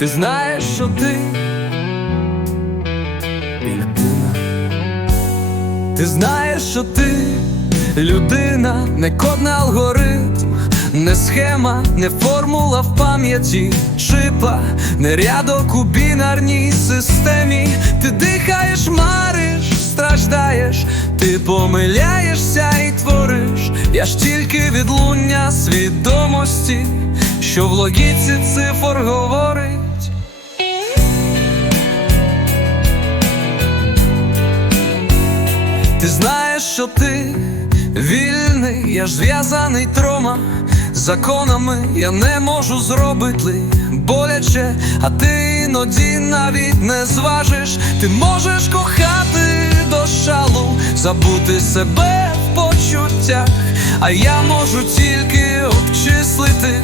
Ти знаєш, що ти людина. Ти знаєш, що ти людина, не код не алгоритм, не схема, не формула в пам'яті, чипа, не рядок у бінарній системі. Ти дихаєш, мариш, страждаєш, ти помиляєшся і твориш. Я ж тільки відлуння свідомості, що в логіці цифр Ти знаєш, що ти вільний, я ж зв'язаний трома законами я не можу зробити боляче, а ти іноді навіть не зважиш. Ти можеш кохати до шалу, забути себе в почуттях, а я можу тільки обчислити,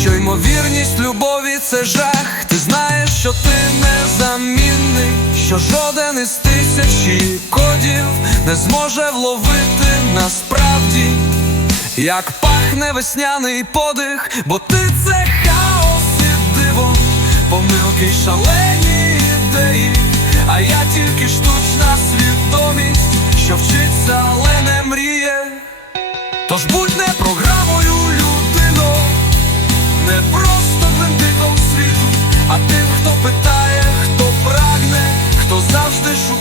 що ймовірність любові це жах. Ти знаєш, що ти незамінний, що жоден із тисячі кодів не зможе вловити насправді, як пахне весняний подих, бо ти це хаос і диво, помилки й шалені ідеї, а я тільки штучна свідомість, що вчиться, але не мріє. Тож будь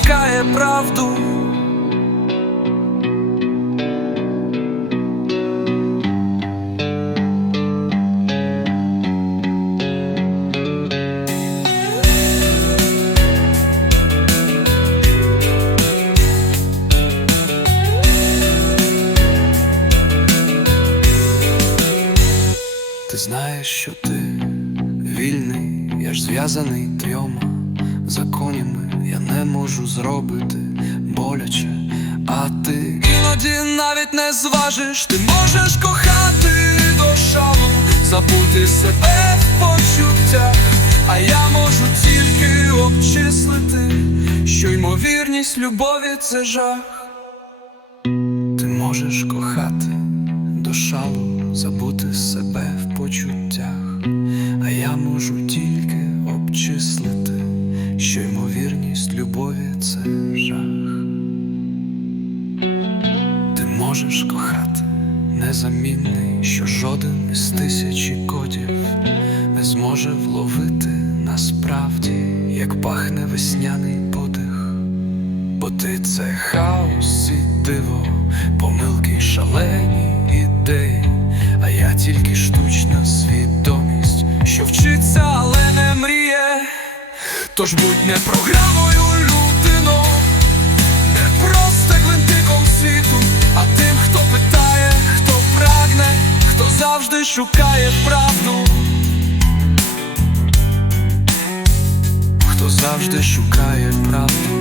шукає правду. Ти знаєш, що ти вільний, я ж зв'язаний трьома законами, я не можу зробити боляче, а ти іноді навіть не зважиш, ти можеш кохати до шалу, забути себе в почуттях, а я можу тільки обчислити, що ймовірність любові це жах. Ти можеш кохати до шалу, забути себе в почуттях, а я можу тільки обчислити, що незамінний, що жоден із тисячі кодів не зможе вловити насправді, як пахне весняний подих. Бо ти це хаос і диво, помилки й шалені ідеї, а я тільки штучна свідомість, що вчиться, але не мріє. Тож будь не програмою завжди шукає правду. Хто завжди шукає правду.